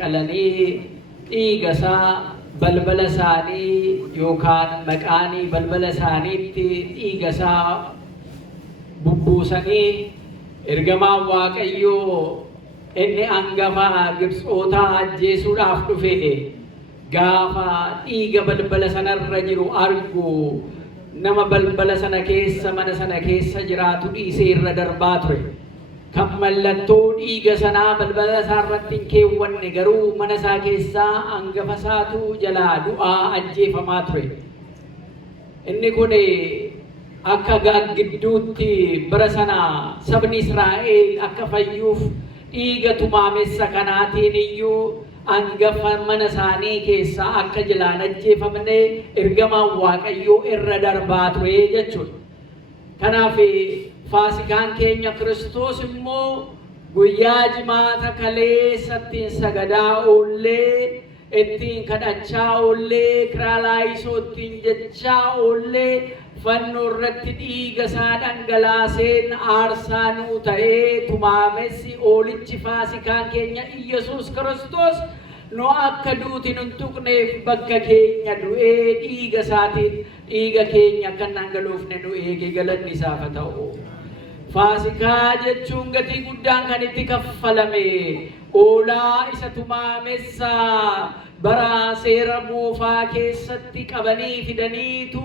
qalanii dhiiga isaa balbala isaanii yookaan maqaanii balbala isaaniitti dhiiga isaa bubbuusanii ergamaan Waaqayyoo inni hangafa Gibxootaa ajjeesuudhaaf dhufe gaafa dhiiga balbala sanarra jiru argu nama balbala sana keessa mana sana keessa jiraatu dhiisee irra darbaa ture. Kan mallattoo dhiiga sanaa balbala isaarratti hin keewwanne garuu mana isaa keessaa hangafa isaatu jalaa du'aa ajjeefamaa ture. Inni kun akka gidduutti bara sana sabni Israa'el akka fayyuuf dhiiga tumaamessa kanaatiin iyyuu hangafa mana isaanii keessaa akka jalaan ajjeefamne ergamaan Waaqayyoo irra darbaa ture jechuudha. Kanaaf Faasikaan keenya Kiristoos immoo guyyaa jimaata kaleessatti sagadaa oollee ittiin kadhachaa oollee kiraalaayisoo ittiin jechaa oollee fannoo irratti dhiiga isaa dhangalaaseen aarsaa nuu ta'ee tumaamessi oolichi Faasikaan keenya Iyyasuus Kiristoos nu akka duuti nun tuqneef bakka keenya du'ee dhiiga isaatiin dhiiga keenya kan dhangaloofne nu eege galanni isaaf haa ta'u. Faasikaa jechuun gatii guddaan kan itti kaffalame oolaa isa tumaamessa bara seera moofaa keessatti qabanii fidaniitu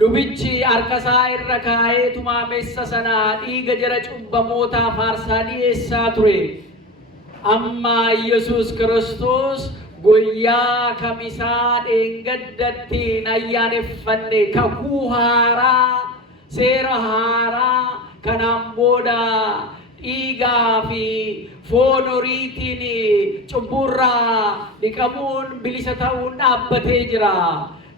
lubichi harka isaa irra kaa'ee tumaamessa sana dhiiga jara cubbamootaaf aarsaa dhiyeessaa ture. Amma Iyyasuus Kiristoos guyyaa kamisaa dheengaddatti ayyaaneffanne kakuu haaraa seera haaraa kanaan booda dhiigaa fi foon horiitiin cubburraa dhiqamuun bilisa ta'uun dhaabbatee jira.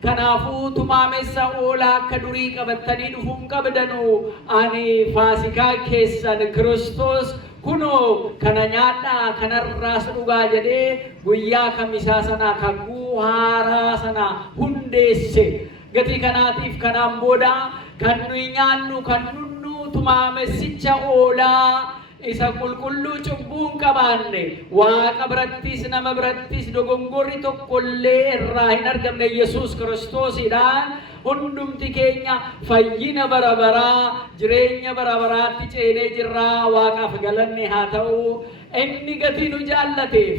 Kanaafuu tumaamessa oolaa akka durii qabattanii dhufuun qabdanu ani Faasikaa keessan Kiristoos kunoo kana nyaadhaa kanarraas dhugaa jedhee guyyaa kamisaa sana kakuu haaraa sana hundeesse. Gatii kanaatiif kanaan booda kan nuyi nyaannu kan nunnu tumaamessicha oolaa isa qulqulluu cubbuun qabaanne Waaqa birattis nama birattis dogongorri tokkollee irraa hin argamne Yesuus Kiristoosidhaan hundumti keenya fayyina bara baraa jireenya bara baraatti ceenee jirraa. Waaqaaf galanni haa ta'u. Inni gatii nu jaallateef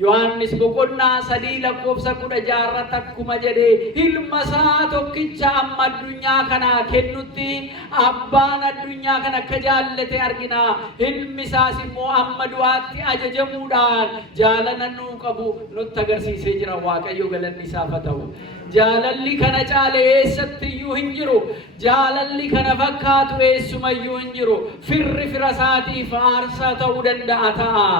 Yohaannis boqonnaa 3:16 akkuma jedhee ilma isaa tokkicha amma addunyaa kana kennutti abbaan addunyaa kana akka jaallate argina. Ilmi isaas immoo amma du'aatti ajajamuudhaan jaalala nuu qabu nutti agarsiisee jira. Waaqayyo galanni isaaf haa ta'u. Jaalalli kana caale eessatti iyyuu hin jiru. Jaalalli kana fakkaatu eessumayyuu hin jiru. Firri fira isaatiif aarsaa ta'uu danda'a ta'a.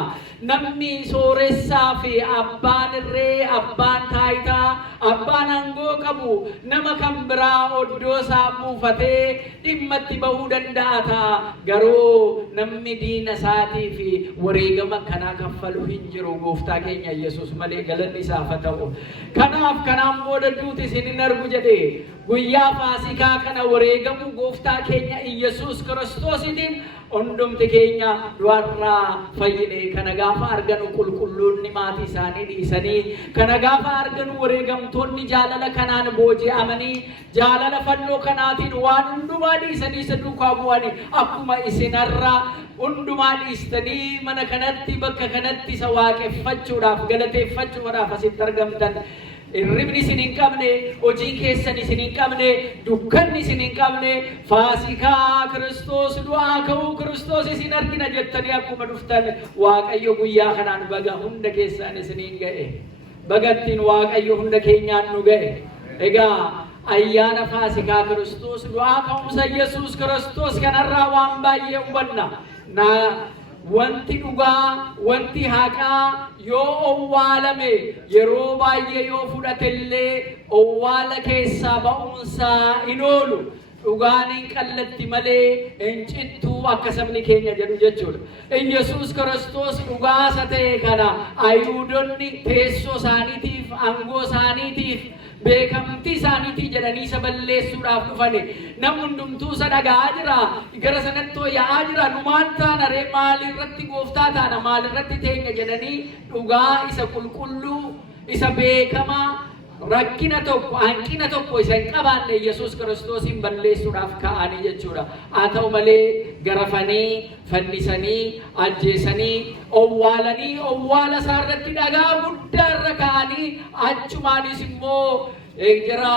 Namni sooressaa fi abbaan irree, abbaan taayitaa, abbaan aangoo qabu nama kan biraa oddoo isaa buufatee dhimma itti bahuu danda'a ta'a. Garuu namni diina isaatii fi wareegama kanaa kaffalu hin jiru. Gooftaa keenya Yesuus malee galanni isaaf haa ta'u. Kanaaf kanaan booda duuti isin hin argu jedhee guyyaa Faasikaa kana wareegamu Gooftaa keenya Iyyasuus Kiristoositiin hundumti keenya du'arraa fayyine. Kana gaafa arganu qulqulloonni maatii isaanii dhiisanii, kana gaafa arganu wareegamtoonni jaalala kanaan booji'amanii jaalala fannoo kanaatiin waan hundumaa dhiisanii isa duukaa bu'anii akkuma isinarraa hundumaa dhiistanii mana kanatti bakka kanatti isa waaqeffachuudhaaf galateeffachuudhaaf asitti argamtan. Irribni isin hin qabne, hojii keessan isin hin qabne, dukkanni isin hin qabne, Faasikaa Kiristoos du'aa ka'uu Kiristoos isin argina jettanii akkuma dhuftan Waaqayyo guyyaa kanaan baga hunda keessaan isiniin ga'e. Bagattiin Waaqayyo hunda keenyaan nu ga'e. Egaa ayyaana Faasikaa Kiristoos du'aa ka'umsa Yesuus Kiristoos kanarraa waan baay'ee hubanna. Wanti dhugaa, wanti haqaa yoo owwaalame yeroo baay'ee yoo fudhatellee owwaala keessaa ba'uunsaa hin oolu. Dhugaan hin qallatti malee hin cittuu akka sabni keenya jedhu jechuudha. Yesuus Kiristoos dhugaasa ta'e kana Ayuudonni teessoo isaaniitiif, aangoo isaaniitiif beekamtii isaaniitii jedhanii isa balleessuudhaaf dhufani. Namni hundumtuu isa dhaga'aa jira, gara sanatti yaa'aa jira. Numaan taana ree maalirratti gooftaa taana, maalirratti teenya jedhanii dhugaa isa qulqulluu isa beekamaa rakkina tokko hanqina tokko isa hin qabaanne Yesuus Kiristoosin balleessuudhaaf ka'anii jechuudha. Haa ta'u malee garafanii, fannisanii, ajjeesanii, owwaala isaa irratti dhagaa guddaa irra ka'anii achumaanis immoo jara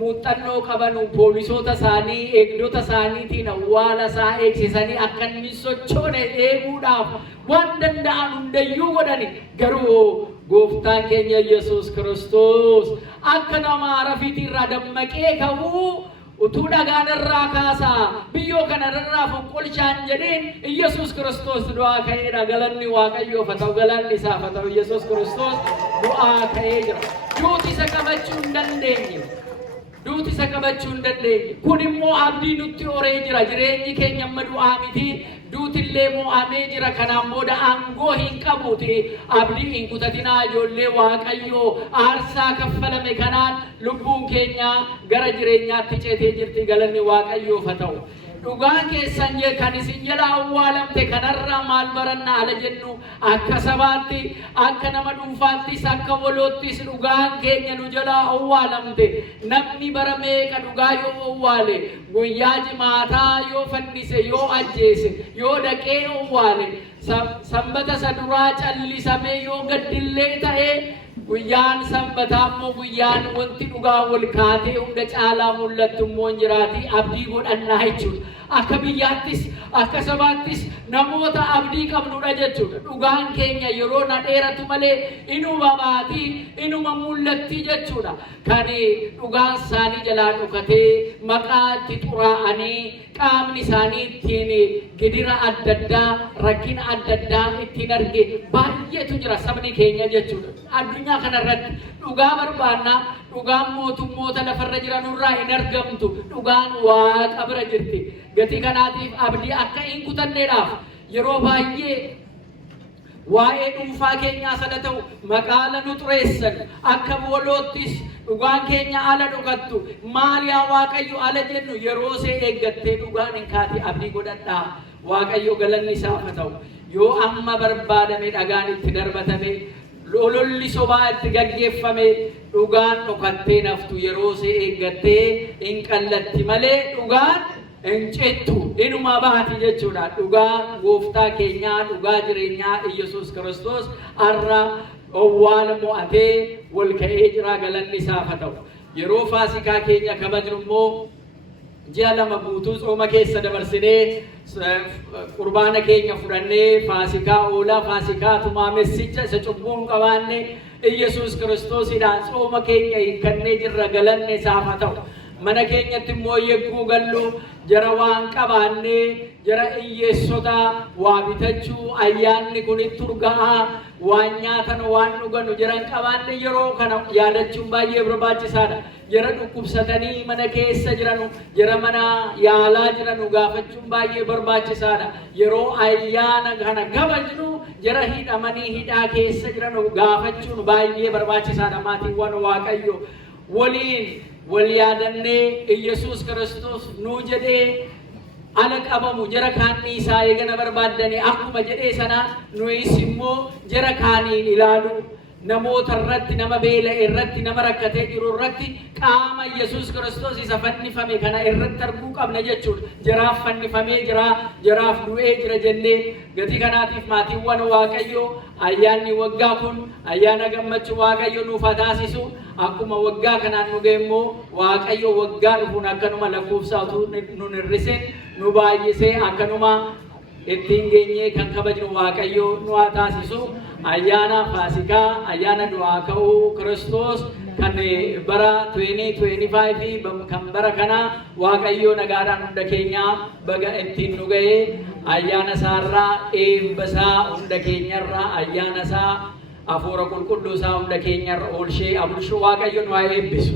muuxannoo qabanu poolisoota isaanii eegdota isaaniitiin owwaala isaa eegsisanii akka inni sochoone eeguudhaaf waan danda'an hundayyuu godhani. Garuu gooftaan keenya Yesuus Kiristoos akka nama rafiitirraa dammaqee ka'uu utuu dhagaan irraa kaasaa biyyoo kana irraa fonqolchaan jedheen Yesuus Kiristoos du'aa ka'eedha. Galanni Waaqayyoof haa ta'u, galanni isaaf haa ta'u. Yesuus Kiristoos du'aa ka'ee jira. Duuti isa qabachuu hin dandeenye. Duuti isa qabachuu hin dandeenye. Kun immoo abdii nutti horee jira. Jireenyi keenya amma du'aa miti. Duutillee mo'amee jira. Kanaan booda aangoo hin qabuuti. Abdii hin kutatinaa ijoollee Waaqayyoo. Aarsaa kaffalame kanaan lubbuun keenya gara jireenyaatti ceetee jirti. Galanni Waaqayyoof haa ta'u. Dhugaan keessan kan isin jala awwaalamte kanarraa maal baranna ala jennu akka sabaatti akka nama dhuunfaattis akka waloottis dhugaan keenya nu jala awwaalamte. Namni bara meeqa dhugaa yoo awwaale guyyaa jimaataa yoo fannise yoo ajjeese yoo dhaqee awwaale sanbata saduraa callisamee yoo gaddillee ta'ee guyyaan sanbataa immoo guyyaan wanti dhugaa wal kaatee hunda caalaa mul'attu immoo jiraati. Abdii godhannaa jechuudha. Akka biyyaattis akka sabaattis namoota abdii qabnudha jechuudha. Dhugaan keenya yeroo na dheeratu malee inuma baatii inuma mul'atti jechuudha. Kan dhugaan isaanii jalaa dhokatee maqaa itti xuraa'anii qaamni isaanii ittiin gidira adda addaa rakkina adda addaa ittiin arge baay'eetu jira sabni keenya jechuudha. Addunyaa kanarratti dhugaa barbaanna. Dhugaan mootummoota lafarra jiranurraa hin argamtu. Dhugaan Waaqa bira jirti. Gatii kanaatiif abdii akka hin kutanneedhaaf yeroo baay'ee waa'ee dhuunfaa keenyaas haa ta'u maqaala nu xureessan akka waloottis dhugaan keenya ala dhokattu maal yaa Waaqayyo ala jennu yeroo see eeggattee dhugaan hin kaati abdii godhadhaa. Waaqayyo galanni isaaf haa ta'u. Yoo amma barbaadame dhagaan itti darbatame lololli sobaa itti gaggeeffame dhugaan dhokattee naftu yeroo see eeggattee hin qallatti malee dhugaan hin cittu inuma baati jechuudha. Dhugaa gooftaa keenyaa dhugaa jireenyaa Yesuus Kiristoos har'a owwaala mo'atee wal ka'ee jira. Galanni isaaf haa ta'u. Yeroo faasikaa keenya kabajnu immoo ji'a lama guutuu tsooma keessa dabarsinee qurbaana keenya fudhannee faasikaa oolaa faasikaa tumaamessicha isa cubbuun qabaanne Yesuus Kiristoosidhaan tsooma keenya hiikkannee jirra. Galanni isaaf haa ta'u. Mana keenyatti immoo yegguu gallu jara waan qabaannee jara hiyyeessota waa bitachuu ayyaanni kun itti urga'aa waan nyaatan waan dhuganu jiran qabaanne yeroo kana yaadachuun baay'ee barbaachisaadha. Jara dhukkubsatanii mana keessa jiranu jara mana yaalaa jiranu gaafachuun baay'ee barbaachisaadha. Yeroo ayyaana kana kabajnu jara hidhamanii hidhaa keessa jiranu gaafachuun baay'ee barbaachisaadha. Maatiiwwan Waaqayyo waliin wal yaadannee Yesuus Kiristoos nuu jedhee ala qabamu jara kaanii isaa eegana barbaaddanii akkuma jedhee sana nuyis immoo jara kaaniin ilaalu namoota irratti nama beela irratti nama rakkatee jiru irratti qaama Yesuus Kiristoos isa fannifame kana irratti arguu qabna jechuudha. Jaraaf fannifamee jaraaf du'ee jira jennee gatii kanaatiif maatiiwwan Waaqayyoo ayyaanni waggaa kun ayyaana gammachuu Waaqayyo nuuf haa taasisu. Akkuma waggaa kanaan nu geemmoo Waaqayyo waggaa dhufuun akkanuma lakkoofsaatu nun hir'isin nu baay'isee akkanuma ittiin geenyee kan kabajnu Waaqayyo nu haa taasisu. Ayyaana Faasikaa ayyaana du'aa ka'uu Kiristoos kan bara 2025 kan bara kana Waaqayyo nagaadhaan hunda keenyaa baga ittiin nu ga'ee ayyaana isaarraa eebbasaa hunda keenyarraa ayyaana isaa Afuura qulqulluu isaa hunda keenyarra oolchee abulchuu Waaqayyo nu haa eebbisu.